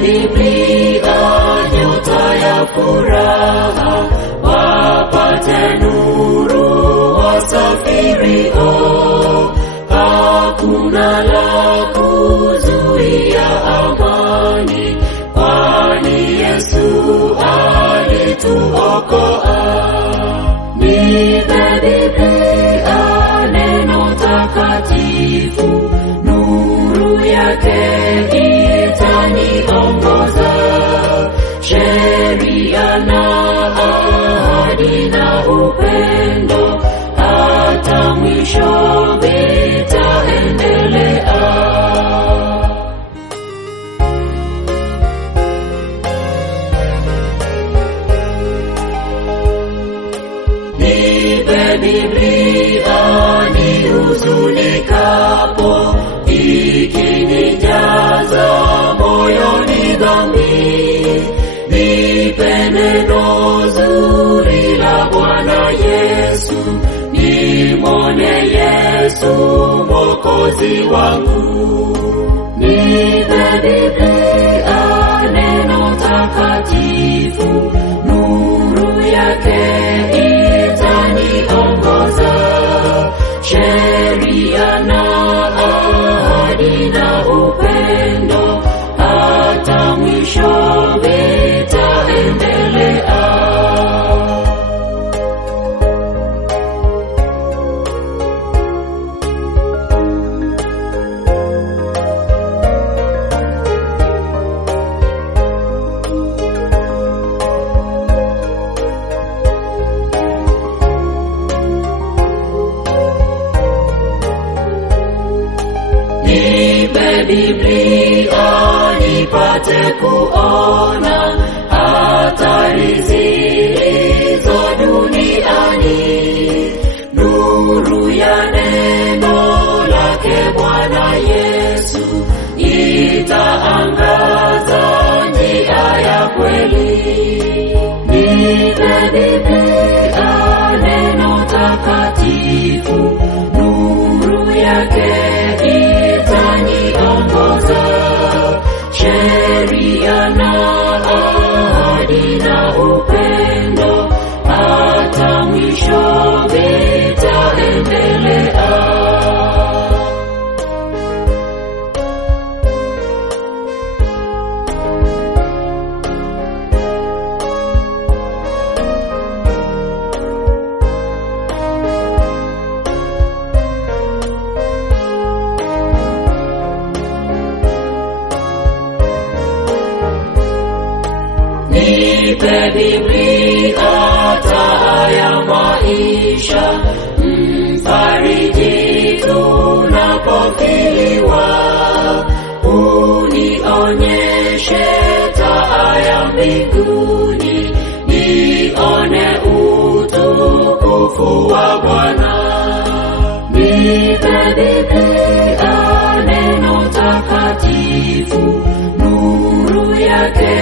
Biblia nyota ya furaha, wapate nuru wasafirio. Hakuna la kuzuia amani, kwani Yesu alituokoa. Nipe Biblia, neno takatifu, nuru yake itaniongoza. Sheria na ahadi na upendo, hata mwisho vitaendelea. Nipe Biblia nihuzunikapo, ikinijaza moyoni dhambi. Nipe neno zuri la Bwana Yesu, nimwone Yesu Mwokozi wangu. Nipe Biblia, neno takatifu, nuru yake itaniongoza. Sheria na ahadi na upendo, hata mwisho vitaendelea. Nipe Biblia nipate kuona hatari zilizo duniani. Nuru ya neno lake Bwana Yesu itaangaza njia ya kweli. Nipe Biblia, neno takatifu, nuru yake itaniongoza. Sheria na ahadi na upendo, hata mwisho vitaendelea. Nipe Biblia, taa ya maisha, mfariji tunapokiliwa. Unionyeshe taa ya mbinguni, nione utukufu wa Bwana. Nipe Biblia, neno takatifu, nuru yake